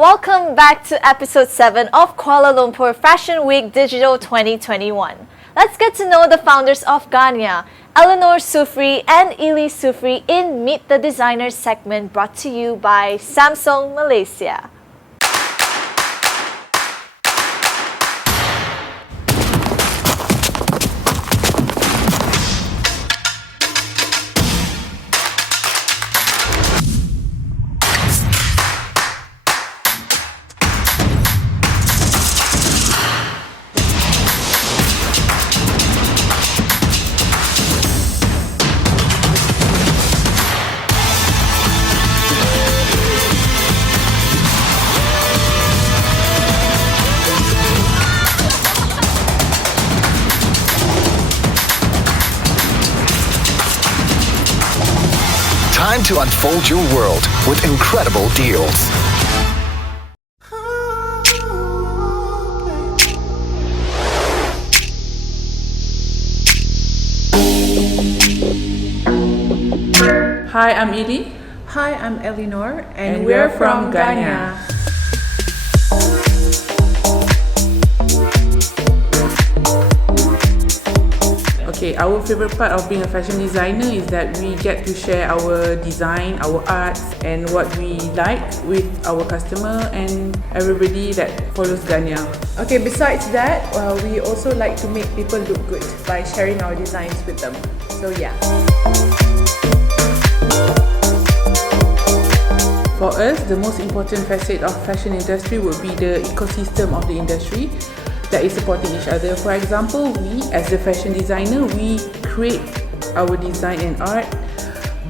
Welcome back to episode 7 of Kuala Lumpur Fashion Week Digital 2021. Let's get to know the founders of GHAANIA, Eleanor Sufri and Ili Sufri in Meet the Designers segment brought to you by Samsung Malaysia. Time to unfold your world with incredible deals. Hi, I'm Ili. Hi, I'm Eleanor, And we're from GHAANIA. Okay, our favorite part of being a fashion designer is that we get to share our design, our arts, and what we like with our customer and everybody that follows GHAANIA. Okay, besides that, we also like to make people look good by sharing our designs with them. So yeah. For us, the most important facet of fashion industry would be the ecosystem of the industry that is supporting each other. For example, we as a fashion designer, we create our design and art,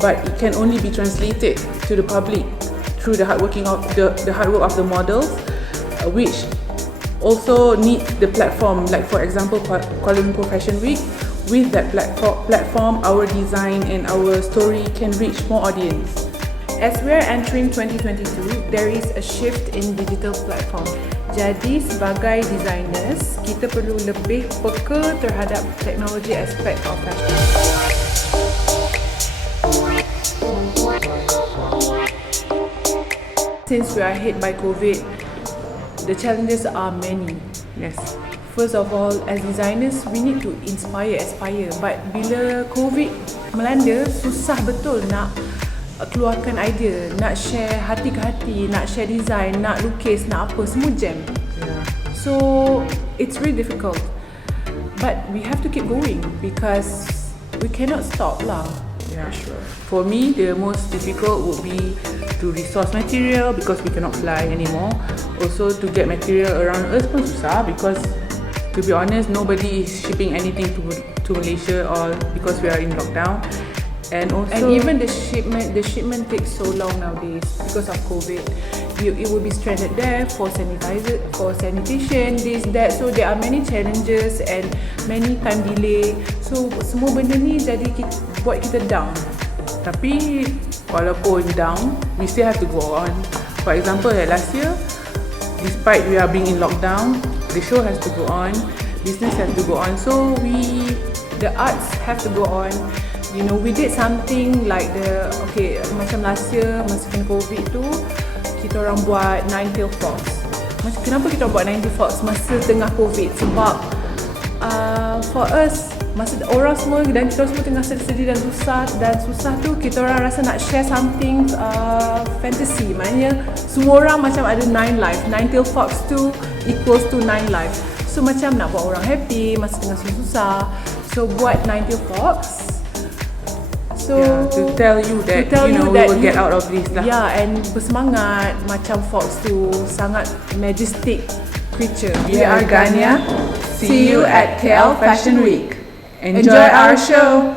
but it can only be translated to the public through the hard work of the models, which also need the platform. Like for example, Kuala Lumpur Fashion Week. With that platform, our design and our story can reach more audience. As we're entering 2022, there is a shift in digital platform. Jadi sebagai designers, kita perlu lebih peka terhadap teknologi aspek of fashion. Since we are hit by COVID, the challenges are many. Yes. First of all, as designers, we need to aspire. But bila COVID melanda, susah betul nak keluarkan idea, nak share hati ke hati, nak share design, nak lukis, nak apa, semua jam. So it's really difficult. But we have to keep going because we cannot stop lah. Yeah, sure. For me, the most difficult would be to resource material because we cannot fly anymore. Also to get material around us pun susah because to be honest, nobody is shipping anything to Malaysia or because we are in lockdown. And even the shipment takes so long nowadays because of COVID. It will be stranded there for sanitizer, for sanitation, this, that. So there are many challenges and many time delay. So semua benda ni buat kita down. Tapi walaupun down, we still have to go on. For example, like last year, despite we are being in lockdown, the show has to go on, business has to go on. So the arts have to go on. You know, we did something like macam last year masa kena COVID tu, kita orang buat 9 Fox. Kenapa kita buat 9 Fox masa tengah COVID? Sebab for us, masa orang semua dan kita semua tengah sedih dan susah tu, kita orang rasa nak share something fantasy. Maknanya semua orang macam ada 9 life. 9 Fox tu equals to 9 life. So macam nak buat orang happy masa tengah susah. So buat 9 Fox. So to tell you that we will get out of this lah. Yeah, and bersemangat macam Fox tu sangat majestic creature. We are GHAANIA. See you at KL Fashion Week. Enjoy our show.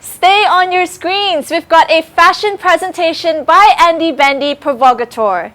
Stay on your screens. We've got a fashion presentation by Andy Bandy Provocateur.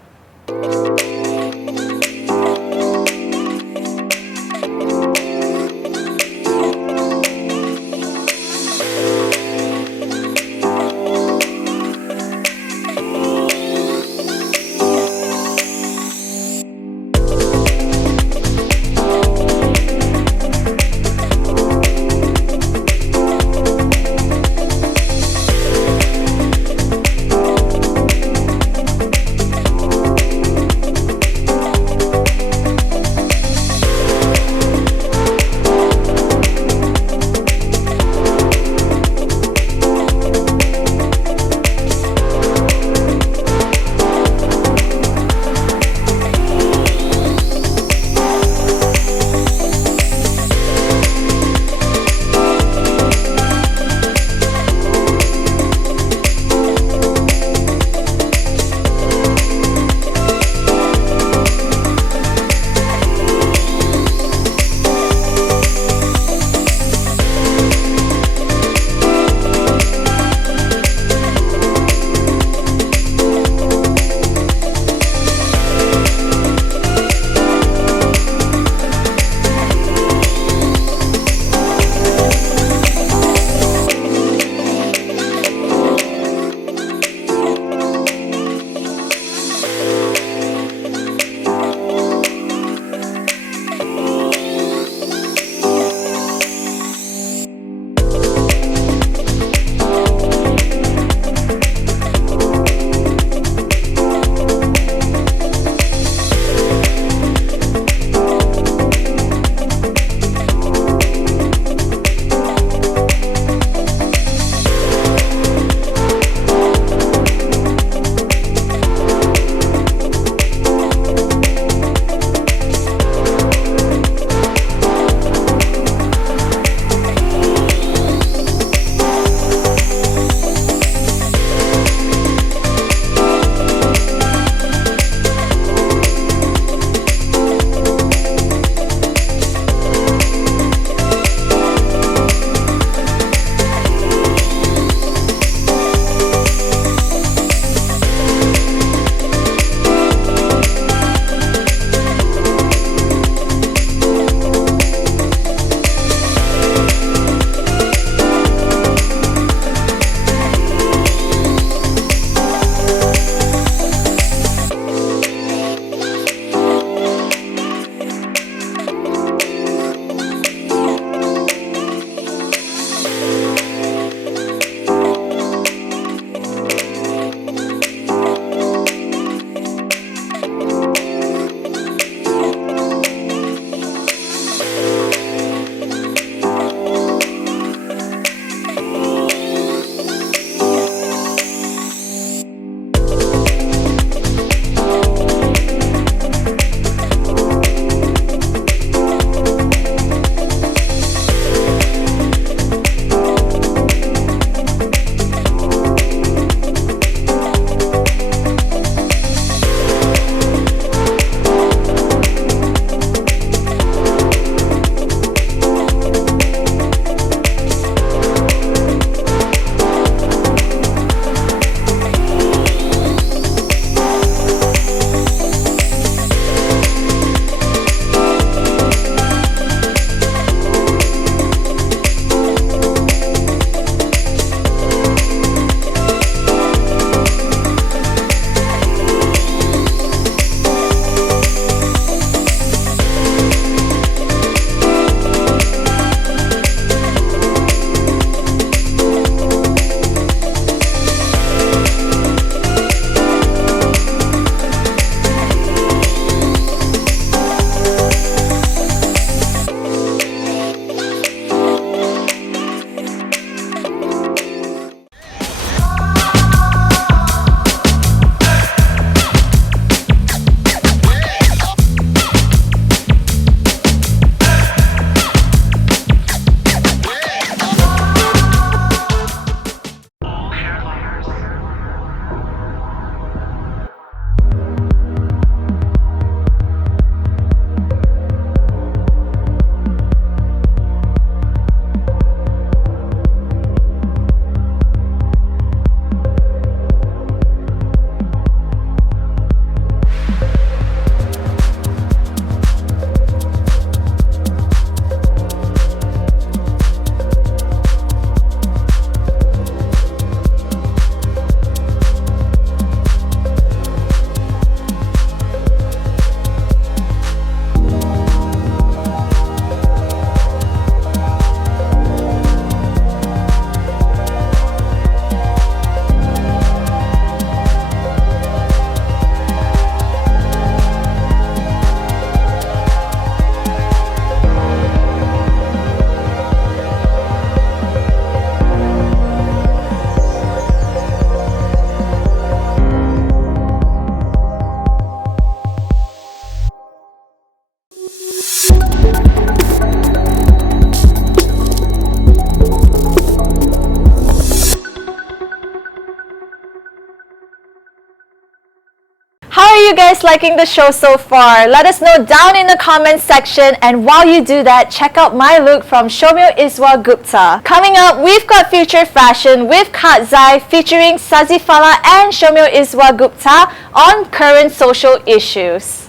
you guys liking the show so far? Let us know down in the comments section, and while you do that, check out my look from Shomyo Iswa Gupta. Coming up, we've got Future Fashion with Katzai featuring Sazifala and Shomyo Iswa Gupta on current social issues.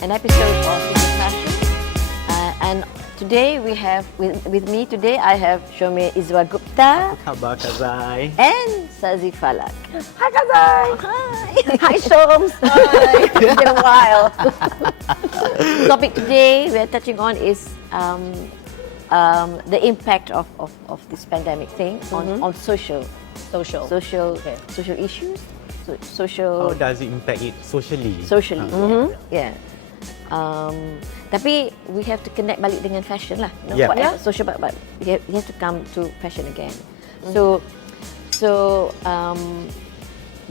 An episode of Future Fashion, and today we have with me today I have Shomyo Iswa Gupta. Apa khabar Katzai? And Sazi Falak. Hi Katzai. Hi. Hi Shoms. Hi. It's been a while. Topic today we're touching on is the impact of this pandemic thing on social issues. Social. How does it impact it socially? Yeah. Tapi we have to connect balik dengan fashion lah. You know, Yeah. whatever social, but we have to come to fashion again. So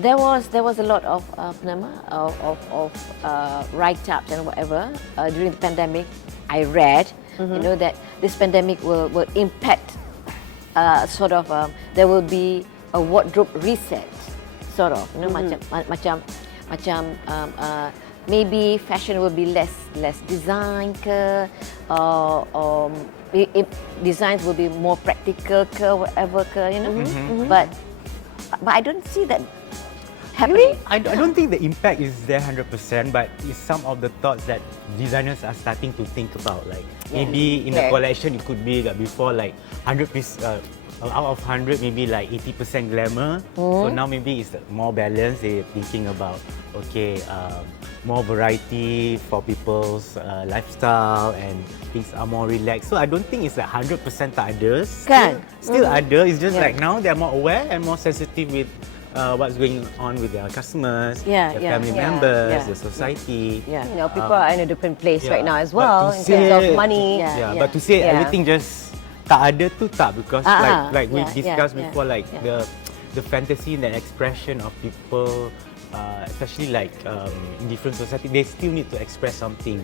there was a lot of write-ups and whatever during the pandemic. I read, you know, that this pandemic will impact there will be a wardrobe reset, sort of. You know, macam maybe fashion will be less design ke, or designs will be more practical ke, whatever ke, you know. But I don't see that happening. I don't think the impact is there 100%, but it's some of the thoughts that designers are starting to think about. Like maybe in the collection it could be like before like 100 piece. Out of 100, maybe like 80% glamour. So now maybe it's more balanced. They're thinking about more variety for people's lifestyle, and things are more relaxed. So I don't think it's like 100% tak ada. Still ada. It's just like now they're more aware and more sensitive with what's going on with their customers, their family members, the society. You know, people are in a different place right now as well in terms of money. But to say everything just tak ada tu tak, because like we discussed before, like the fantasy and the expression of people, especially like in different society, they still need to express something.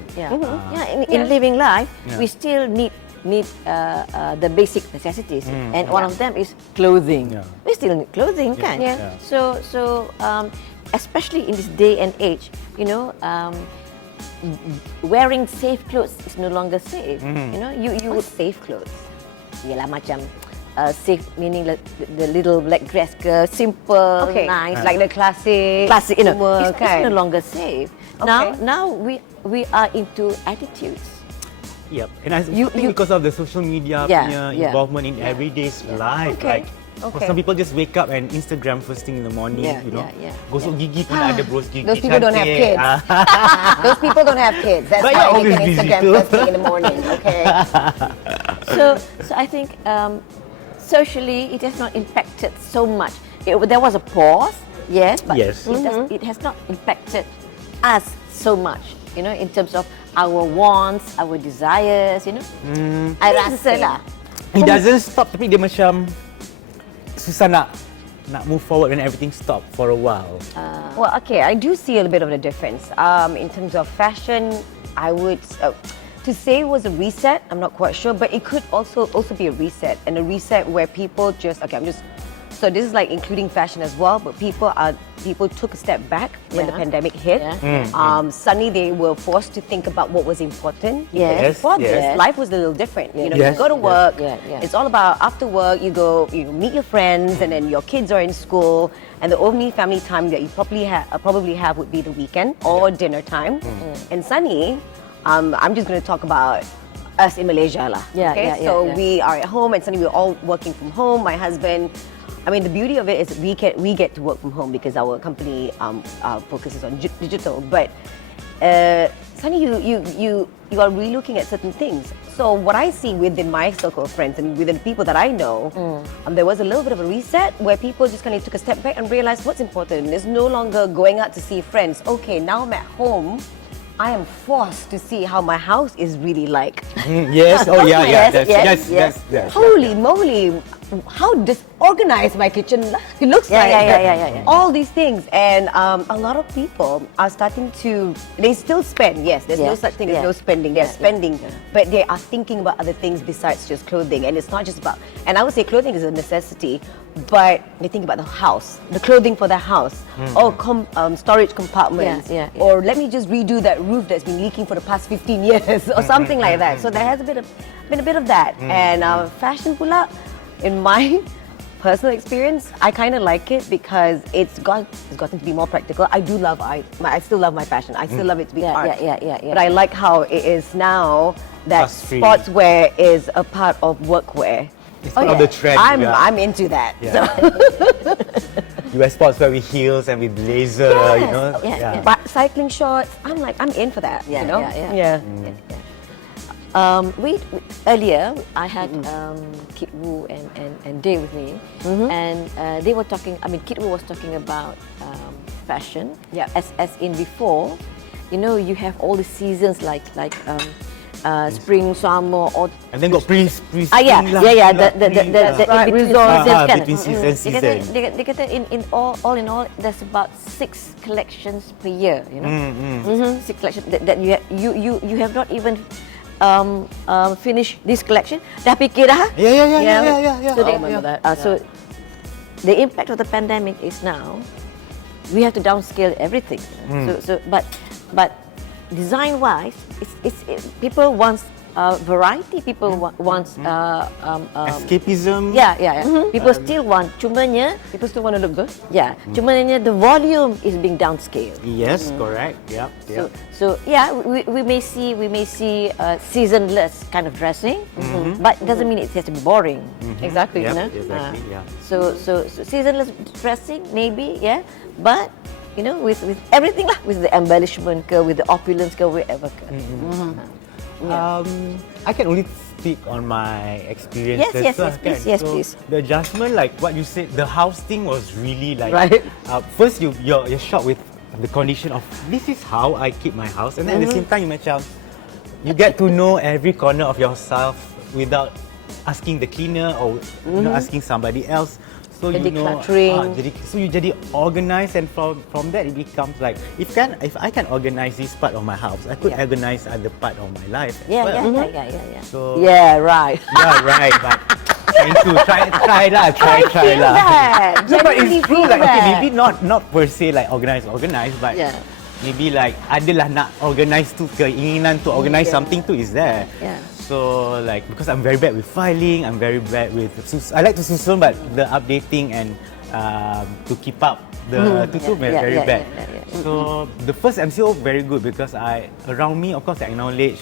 In living life, we still need the basic necessities, and one of them is clothing. We still need clothing, kan? So especially in this day and age, you know, wearing safe clothes is no longer safe. You know, you would safe clothes. Yalah, macam safe meaning the little black dress ke, simple, nice, like the classic, you know, it's no longer safe. Now we are into attitudes. Yep, and I think because of the social media punya involvement in everyday's life, like for some people just wake up and Instagram first thing in the morning, you know, gosok gigi pun ada bros gigi. Those people don't have kids. Those people don't have kids. That's but why they can Instagram first thing in the morning. Okay. So I think socially it has not impacted so much. There was a pause, yes, but it has not impacted us so much. You know, in terms of our wants, our desires. You know, I rasa lah. It doesn't stop, tapi dia macam susah nak move forward when everything stopped for a while. Well, okay, I do see a bit of a difference. In terms of fashion, I would to say it was a reset, I'm not quite sure, but it could also be a reset, and a reset where people just so this is like including fashion as well, but people took a step back when the pandemic hit. Suddenly they were forced to think about what was important. Before this, life was a little different. You know, you go to work. It's all about after work. You go, you meet your friends, and then your kids are in school, and the only family time that you probably have would be the weekend or dinner time. And Sunny, I'm just going to talk about us in Malaysia lah. So we are at home, and suddenly we're all working from home. My husband. I mean, the beauty of it is we get to work from home because our company focuses on digital. But Sunny, you are relooking at certain things. So what I see within my circle of friends and within people that I know, there was a little bit of a reset where people just kind of took a step back and realized what's important. It's no longer going out to see friends. Okay, now I'm at home. I am forced to see how my house is really like. Yes. Oh yeah. Yes. Holy moly! how disorganized my kitchen looks Yeah, like. yeah. All these things, and a lot of people are starting to. They still spend. Yes, there's no such thing as no spending. They're spending, but they are thinking about other things besides just clothing. And it's not just about. And I would say clothing is a necessity, but they think about the house, the clothing for the house, or storage compartments, or let me just redo that roof that's been leaking for the past 15 years, or something like that. So there has been a bit of that, and fashion pula. In my personal experience, I kind of like it because it's gotten to be more practical. I still love my fashion. I still love it to be art. But I like how it is now that sportswear is a part of workwear. It's part of the trend. I'm into that. Yeah. So. You wear sportswear with heels and with blazer, you know. But cycling shorts, I'm in for that. You know. Earlier, I had Klfw and Day with me, and they were talking. I mean, Klfw was talking about fashion. Yeah. As in before, you know, you have all the seasons like spring, summer, or and then got pre the between season. They get in all, there's about 6 collections per year. You know, 6 collections that you have not even finish this collection. Dah fikir dah? Yeah. So so the impact of the pandemic is now we have to downscale everything. But design wise, people want variety. People want escapism. People still want. Cumanya People still want to look good. Cumanya the volume is being downscaled. Yes, correct. Yep. So we may see seasonless kind of dressing, but it doesn't mean it has to be boring. Exactly. Yep, You know? exactly. So seasonless dressing maybe, but you know, with everything lah, with the embellishment, with the opulence, wherever. I can only speak on my experiences. Yes, please. The adjustment, like what you said, the house thing was really like. Right. First, you're shocked with the condition of this is how I keep my house, and then at the same time, you get to know every corner of yourself without asking the cleaner or asking somebody else. So the you know, so you jadi organized, and from that it becomes like if I can organize this part of my house, I could organize other part of my life. Yeah. So right. But trying to try lah. No, but it's true. Like okay, maybe not per se like organize, but maybe like adalah nak organize tu, keinginan to organize something tu is there. So like because I'm very bad with filing, I'm very bad with I like to susun, but the updating and to keep up the tutu very bad. So the first MCO very good because around me, of course, I acknowledge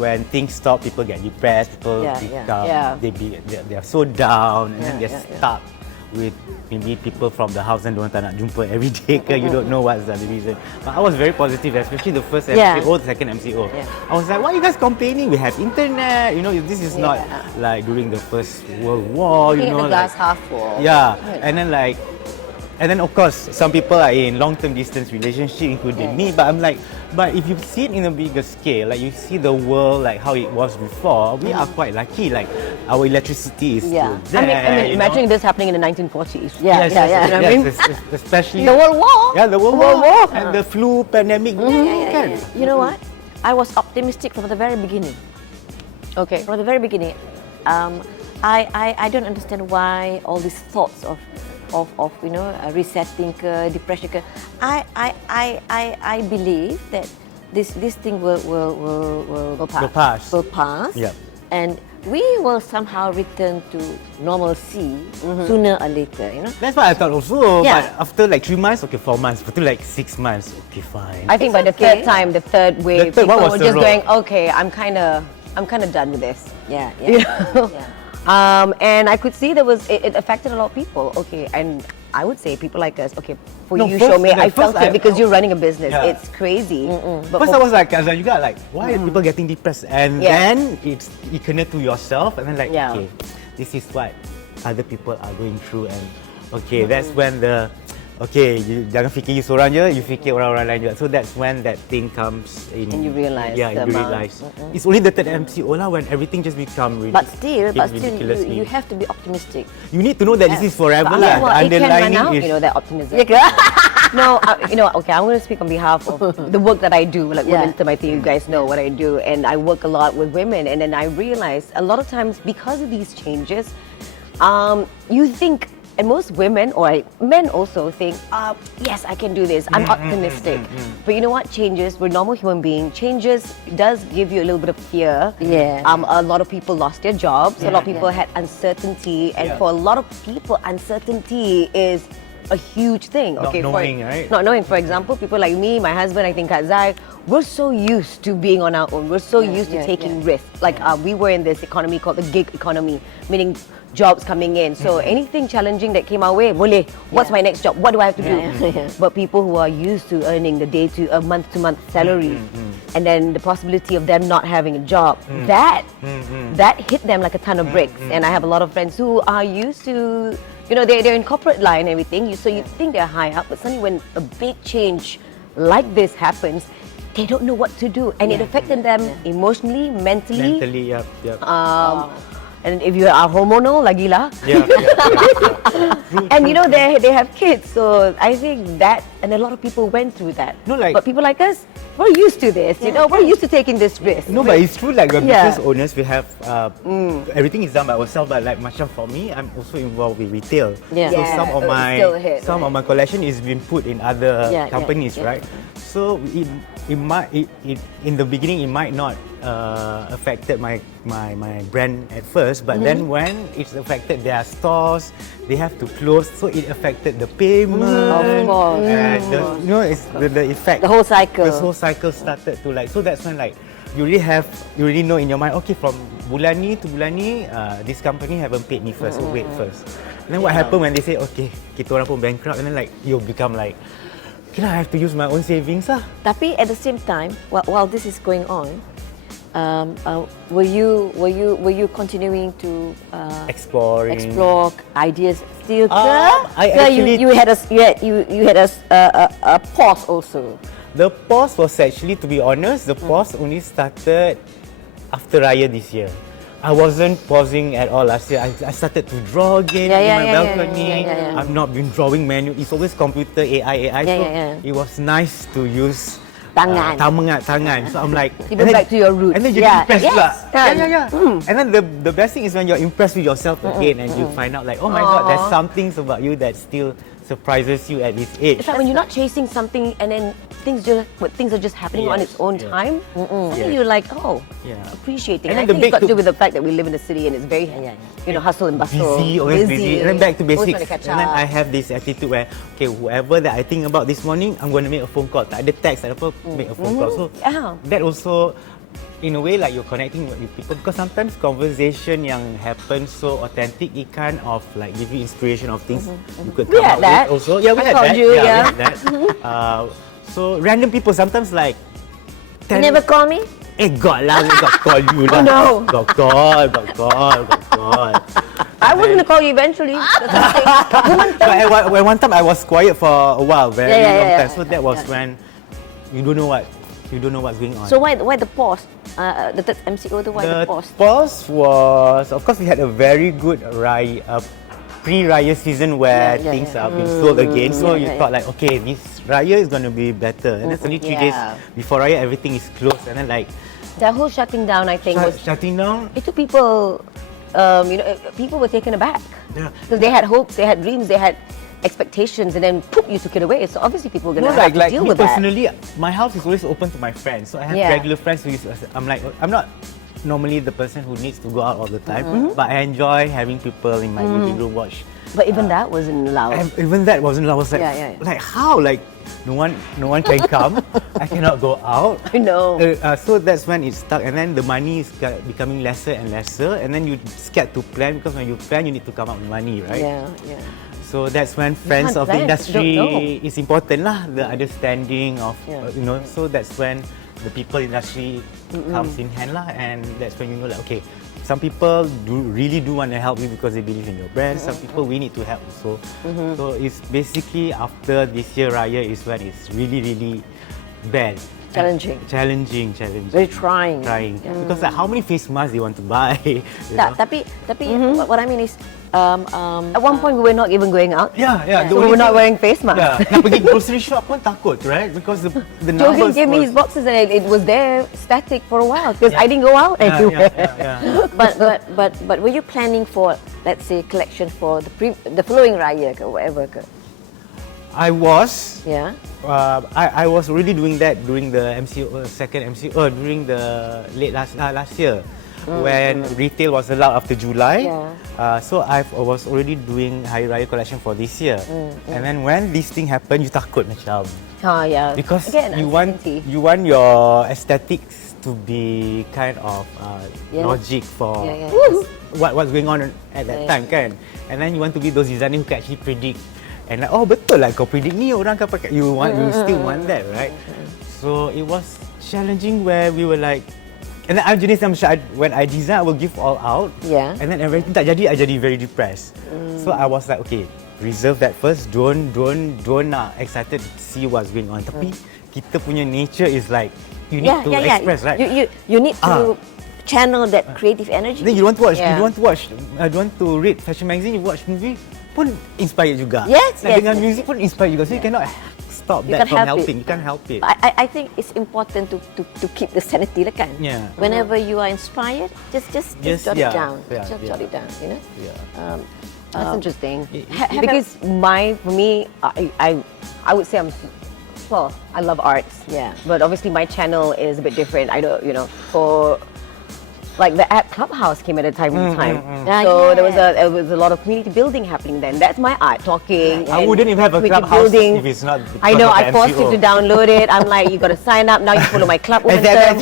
when things stop, people get depressed, people they are so down, and then they're stuck with maybe people from the house and don't nak jumpa every day ke, you don't know what's the reason. But I was very positive, especially the first MCO, the second MCO. I was like, why are you guys complaining? We have internet, you know, this is not like during the First World War, you know. The glass half full. And then of course, some people are in long-term distance relationship, including me, but I'm like, but if you see it in a bigger scale, like you see the world like how it was before, we are quite lucky, like our electricity is still there. I mean imagining this happening in the 1940s. Yes, You know what I mean? especially The World War. Yeah, the World War and the flu pandemic. You know what? I was optimistic from the very beginning. Okay. From the very beginning, I don't understand why all these thoughts of you know resetting depression. I believe that this thing will pass. Yeah. And we will somehow return to normalcy sooner or later. You know. That's what I thought also. Yeah. But after like 3 months, okay, 4 months, but to like 6 months, okay, fine. I think by the third time, the third wave, The third one people was were just the going, okay, I'm kind of done with this. Yeah. You know? And I could see it affected a lot of people. Okay, and I would say people like us. Okay, show me. I felt that because you're running a business, it's crazy. But first I was like, you got like, why are people getting depressed? And then you connect to yourself, and then like, okay, this is what other people are going through, and okay, that's when the okay, you jangan fikir you seorang je, you fikir orang-orang lain juga. So that's when that thing comes in. And you realise Yeah, the you amount. realise. It's only the third MCO lah when everything just become But still, ridiculously. you have to be optimistic. You need to know that this is forever But lah. well, The it can run underlining out, is that optimism. No, okay, I'm going to speak on behalf of the work that I do, like Yeah. Women's Term. I think you guys know what I do, and I work a lot with women, and then I realized a lot of times because of these changes, you think, and most women or men also think, yes, I can do this. I'm optimistic. But you know what? Changes. We're normal human beings. Changes does give you a little bit of fear. Yeah. A lot of people lost their jobs. A lot of people had uncertainty, and for a lot of people, uncertainty is a huge thing. Not knowing, right? Not knowing. For example, people like me, my husband, I think Kak Zai, we're so used to being on our own. We're so used to taking risks. Like we were in this economy called the gig economy, meaning jobs coming in. So anything challenging that came our way, boleh. What's my next job? What do I have to do? But people who are used to earning the month-to-month salary, and then the possibility of them not having a job, that hit them like a ton of bricks. And I have a lot of friends who are used to, they're in corporate line and everything. So you think they're high up, but suddenly when a big change like this happens, they don't know what to do, and it affected them emotionally, mentally. Yep. And if you are hormonal, lagi lah. Yeah. And they have kids, so I think that, and a lot of people went through that. No, like- but people like us, we're used to this. We're used to taking this risk. No, but it's true. Like we're Yeah. business owners, we have everything is done by ourselves. But like macam for me, I'm also involved with retail. Yeah. So Yeah, some of still a hit, some of my collection is being put in other Yeah, companies, yeah. right? So it might in the beginning it might not affected my brand at first, but then when it's affected their stores, they have to close, so it affected the payment. Of course. And it's the effect. The whole cycle. The whole cycle started to so that's when you really know in your mind, okay, from bulan ni to bulan ni, this company haven't paid me first, so wait first. And then what happened when they say, okay, kita orang pun bankrupt, and then you become like, okay lah, I have to use my own savings lah. Tapi at the same time, while this is going on, were you continuing to Explore ideas still? I Ke actually- you had a pause also. The pause was actually, to be honest, the pause only started after Raya this year. I wasn't pausing at all last year. I started to draw again in my balcony. yeah. I've not been drawing manual. It's always computer, AI. So it was nice to use Tangan. tangan. So I'm like, You go back to your roots. and then you're impressed Yes, pula. kan? Yeah. And then the best thing is when you're impressed with yourself again, and you find out like, oh my God, there's some things about you that still surprises you at this age. It's like when you're not chasing something and then things are just happening on its own time. Suddenly you're like, appreciating. And And I then think it's got to the do with the fact that we live in the city and it's very, hustle and bustle. Always busy. And then back to Always basics. trying to catch And then up. I have this attitude where, okay, whoever that I think about this morning, I'm going to make a phone call. Tak ada text, tak ada apa, make a phone call. So that also, in a way, like you're connecting with people, because sometimes conversation yang happens so authentic, it kind of like give you inspiration of things you could come had up that. with also. Yeah, we I had called that. you, we yeah. had that. So random people sometimes like. You never call me? Got lah, we got call you lah. no. Got call. I was going to call you eventually. That's what I'm saying. But at one time I was quiet for a while, very long time. yeah. So that was when you don't know what's going on. So why the pause? The third MCO, why the pause? pause was, of course, we had a very good pre-Raya season where things are being sold again. So you thought like, okay, this Raya is going to be better. And then only 3 days before Raya, everything is closed. And then like That whole shutting down, I think, was shutting down. it took people. People were taken aback Yeah. because they had hopes, they had dreams, they had expectations, and then poof, you took it away. So obviously, people were gonna have to deal me with that. personally, my house is always open to my friends. So I have Yeah. regular friends who I'm not normally the person who needs to go out all the time, but I enjoy having people in my living room watch. But even that wasn't allowed. And even that wasn't. I was like, like how? Like no one can come. I cannot go out. I know. So that's when it stuck, and then the money is becoming lesser and lesser, and then you scared to plan, because when you plan, you need to come up with money, right? Yeah. So that's when friends can't of the plan, industry don't know. is important lah. The understanding of So that's when the people industry comes in hand lah, and that's when you know like, okay, some people really do want to help you because they believe in your brand. Some people we need to help also. So it's basically after this year Raya is when it's really bad. Challenging. Very trying. Because like, how many face masks they want to buy? Tapi what I mean is, At one point, we were not even going out. Yeah. We were not wearing face masks. Yeah. Nak pergi grocery shop pun takut, right? Because the numbers Josie gave me his boxes and it was there static for a while because I didn't go out anywhere. but were you planning for, let's say, collection for the following Raya or whatever? I was. Yeah. I was already doing that during the during the late last year. When retail was allowed after July. So I was already doing Hari Raya collection for this year. And then when this thing happened, you takut macam. Yeah. Because again, you want your aesthetics to be kind of logic for what's going on at that time, kan? And then you want to be those designers who can actually predict. And like, oh betul lah kau predict ni orang akan pakai. You still want that, right? So it was challenging where we were like, and then I'm jenis macam when I design I will give all out. And then everything tak jadi, I jadi very depressed. So I was like, okay, reserve that first. Don't nak excited to see what's going on. Tapi kita punya nature is like you need to express, right? You need to channel that creative energy. Then you want to watch. You want to read fashion magazine. You watch movie pun inspired juga. Yes. Dengan music pun inspired juga. So you cannot stop that from helping. You can't help it. I think it's important to keep the sanity lah kan. Whenever you are inspired, just jot it down. Jot it down, you know. That's interesting. Because for me, I would say I love arts. But obviously my channel is a bit different. I don't, for like the app Clubhouse came at a time. So there was a lot of community building happening then. That's my art, talking. I wouldn't even have a Clubhouse if it's not. I know. I forced you to download it. I'm like, you got to sign up now. You follow my club. You better.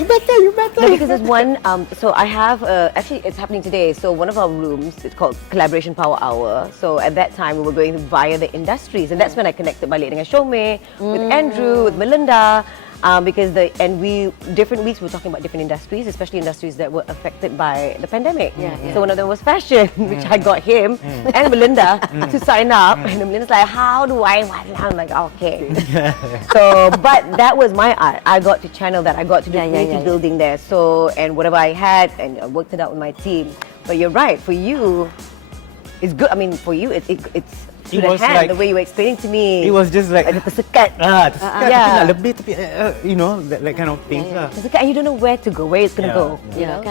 No, because there's one. So I have actually it's happening today. So one of our rooms, it's called Collaboration Power Hour. So at that time we were going via the industries, and that's when I connected balik dengan Shome, with Andrew, with Melinda. Because different weeks we were talking about different industries, especially industries that were affected by the pandemic. So one of them was fashion, which I got him and Melinda to sign up. And Melinda's like, how do I? I'm like, okay. So, but that was my art. I got to channel that. I got to do creative building there. So, and whatever I had, and I worked it out with my team. But you're right. For you, it's good. I mean, for you, it's. It was like the way you were explaining to me. It was just like tersekat. Tersekat. Tapi nak lebih, tapi that kind of things lah. Tersekat, and you don't know where to go, where it's gonna go. You know?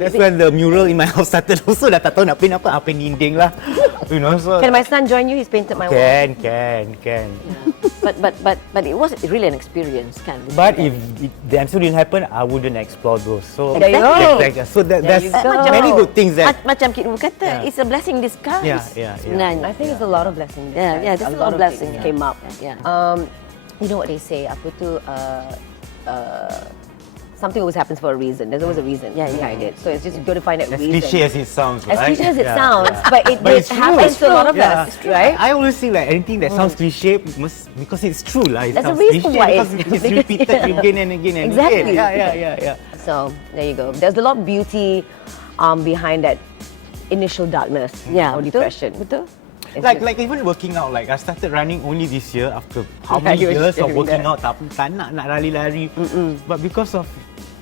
That's when the mural in my house started. Also dah tak tahu nak paint apa dinding lah. So. Can my son join you? He's painted my wall. Can. But it was really an experience, kan? But if the answer didn't happen, I wouldn't explore those. So there you go. So there's many good things that. Macam Kit kata, it's a blessing in disguise. I think it's a lot of blessings. There's a lot of blessings came up. You know what they say? Apa tu? Something always happens for a reason. There's always a reason behind it. So it's just good to find that reason. As cliche as it sounds, right? As cliche as it sounds, but it happens to a lot of us, right? I always think like anything that sounds cliche because it's true lah. There's a reason why it's repeated again and again and exactly. again. Yeah. So there you go. There's a lot of beauty behind that initial darkness or depression. Betul. Like even working out, like I started running only this year after how many years of working out, tak nak lari-lari. But because of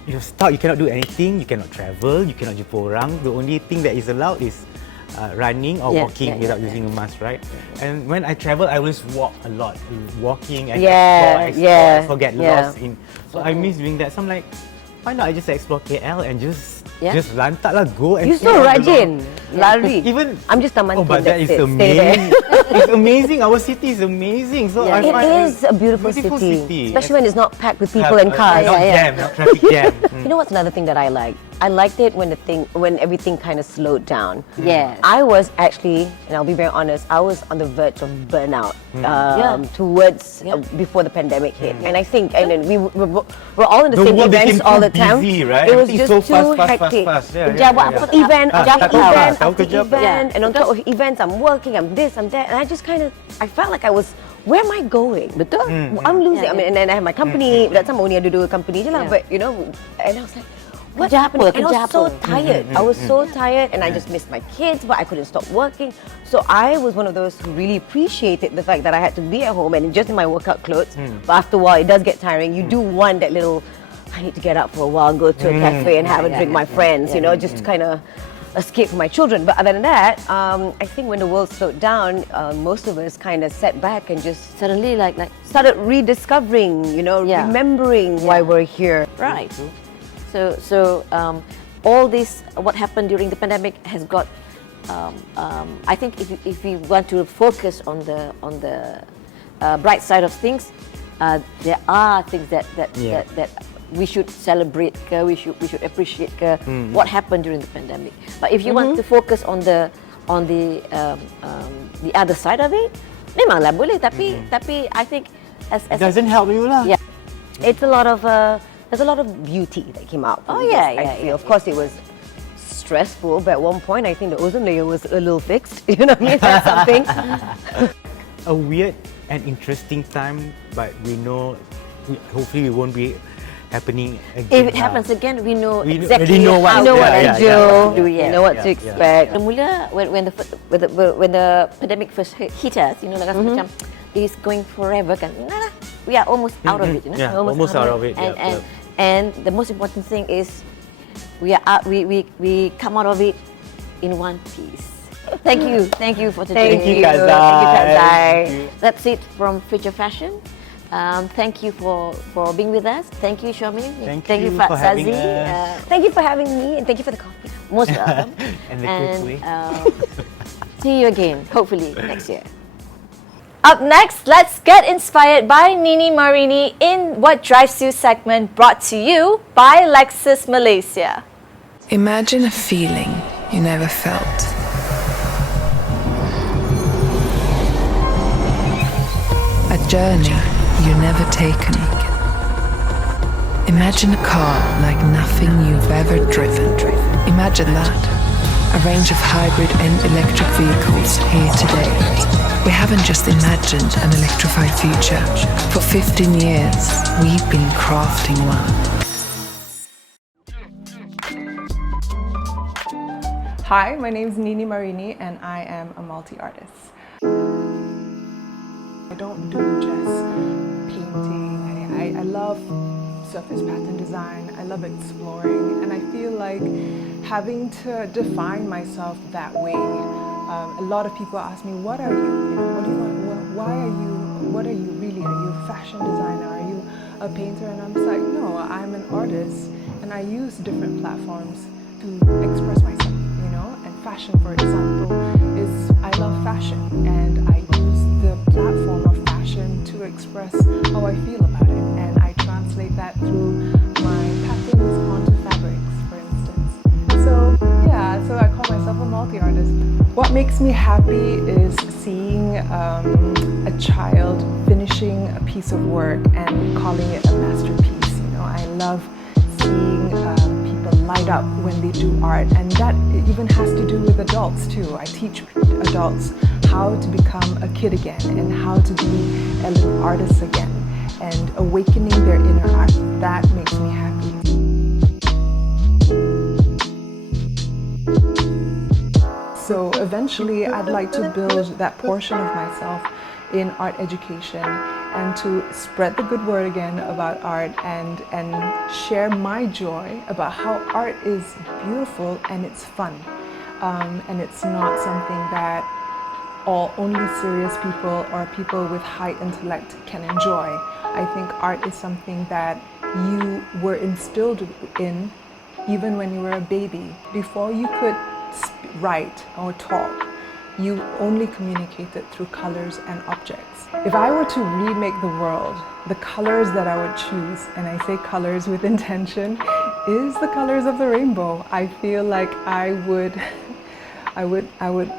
you're stuck, you cannot do anything, you cannot travel, you cannot jumpa orang. The only thing that is allowed is running or walking without using a mask, right? And when I travel, I always walk a lot, walking and explore, get lost in. So I miss doing that. So I'm like, why not I just explore KL and just lantak lah, go and you're so rajin, lari. Even I'm just taman. But that is amazing. It's amazing. Our city is amazing. So I find it is a beautiful city, especially when it's not packed with people and cars. Not traffic jam. You know what's another thing that I like? I liked it when everything kind of slowed down. I was actually, and I'll be very honest, I was on the verge of burnout towards before the pandemic hit. And I think, and then we're all in the same events all the time. Busy, right? It was just so too hectic. Event, and on top of events, I'm working, I'm this, I'm that, and I felt like I was. Where am I going? Betul. I'm losing. I mean, and then I have my company. That time I only ada 2 company je lah. But and I was like, What's happening? And I Kerja was so apa? tired. I was so tired and I just missed my kids, but I couldn't stop working. So I was one of those who really appreciated the fact that I had to be at home and just in my workout clothes. But after a while, it does get tiring. You do want that little, I need to get up for a while, go to a cafe and have a drink with my friends, you know, just to kind of escape from my children. But other than that, I think when the world slowed down, most of us kind of sat back and just Suddenly, like started rediscovering, you know, remembering why we're here. right. So all this, what happened during the pandemic has got. I think if we want to focus on the bright side of things, there are things that we should celebrate, we should appreciate what happened during the pandemic. But if you want to focus on the other side of it, memanglah boleh. Tapi I think It doesn't help you lah. Yeah. It's a lot of there's a lot of beauty that came out. Oh, from yeah, this, yeah, I feel. yeah, Of course, it was stressful, but at one point, I think the ozone layer was a little fixed. You know what I mean? That's something. A weird and interesting time, but we know, hopefully it won't be happening again. If it happens again, we know We exactly already know what- how You know what to do. Yeah. You know what to expect. Mula when the pandemic first hit us, you know, like macam it's going forever kan. Nah, we are almost out of it, you know. Yeah, We're almost out of it. And the most important thing is we come out of it in one piece. Thank you for today. Thank you, Kazai. Thank you, Kazai. Thank you. That's it from Future Fashion. Thank you for being with us. Thank you, Shomi. Thank you Fat for having Sazi. us. Thank you for having me and thank you for the coffee. Most welcome. And the quick way. See you again, hopefully next year. Up next, let's get inspired by NINI Marini in What Drives You segment, brought to you by Lexus Malaysia. Imagine a feeling you never felt. A journey you never taken. Imagine a car like nothing you've ever driven. Imagine that. A range of hybrid and electric vehicles here today. We haven't just imagined an electrified future. For 15 years, we've been crafting one. Hi, my name is NINI Marini and I am a multi-artist. I don't do just painting. I love surface pattern design. I love exploring, and I feel like having to define myself that way. A lot of people ask me, "What are you? You know, what do you want? Why are you? What are you really? Are you a fashion designer? Are you a painter?" And I'm just like, "No, I'm an artist, and I use different platforms to express myself. You know, and fashion, for example, is I love fashion, and I use the platform of fashion to express how I feel about it, and I translate that through my patterns onto fabrics, for instance. So yeah, so I call myself a multi-artist. What makes me happy is seeing a child finishing a piece of work and calling it a masterpiece. You know, I love seeing people light up when they do art, and that even has to do with adults too. I teach adults how to become a kid again and how to be an artist again, and awakening their inner art. That makes me happy. So eventually I'd like to build that portion of myself in art education and to spread the good word again about art and share my joy about how art is beautiful and it's fun. And it's not something that only serious people or people with high intellect can enjoy. I think art is something that you were instilled in even when you were a baby. Before you could write or talk, you only communicated through colors and objects. If I were to remake the world, the colors that I would choose, and I say colors with intention, is the colors of the rainbow. I feel like I would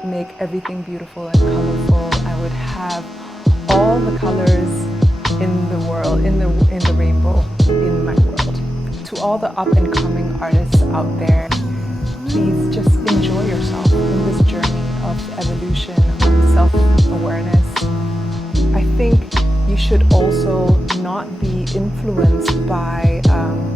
make everything beautiful and colorful. I would have all the colors in the world, in the rainbow, in my world. To all the up and coming artists out there, please just enjoy yourself in this journey of evolution, of self-awareness. I think you should also not be influenced by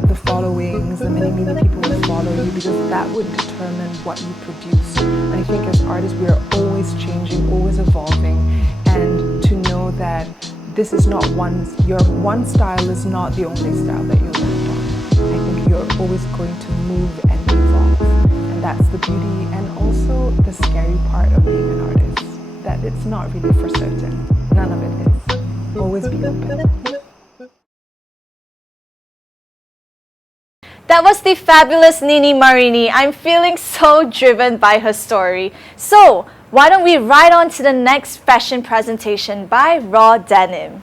the followings, the many people who follow you, because that would determine what you produce. And I think as artists, we are always changing, always evolving, and to know that this is not your one style is not the only style that you'll land on. I think you're always going to move and evolve, and that's the beauty and also the scary part of being an artist, that it's not really for certain. None of it is. Always be open. That was the fabulous NINI Marini. I'm feeling so driven by her story. So, why don't we ride on to the next fashion presentation by Raw Denim.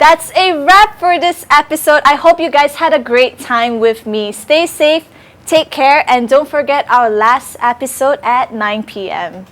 That's a wrap for this episode. I hope you guys had a great time with me. Stay safe, take care, and don't forget our last episode at 9 p.m.